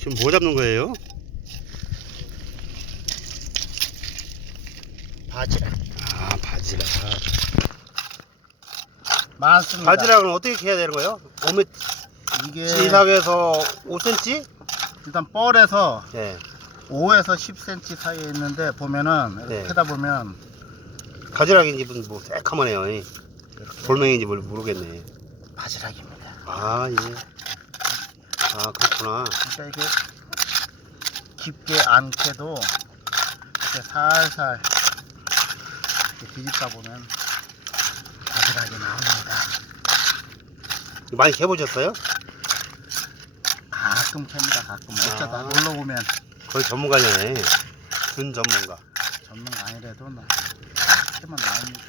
지금 뭐 잡는 거예요? 바지락. 아, 바지락. 많습니다. 바지락은 어떻게 해야 되는 거예요? 5m 이게 이상에서 5cm? 일단 뻘에서 네. 5에서 10cm 사이에 있는데 보면은 이렇게 네. 하다 보면 바지락인지 무슨 뭐 새카마네요. 돌멩이인지 모르겠네. 바지락입니다. 아, 예. 아, 그렇구나. 그러니까 이게 깊게 안 캐도 이렇게 살살 이렇게 뒤집다 보면 바지락이 나옵니다. 많이 캐보셨어요? 가끔 캡니다. 가끔 어쩌다 놀러 오면 거의 전문가네. 준 전문가. 전문가 아니래도 캐면 나옵니다.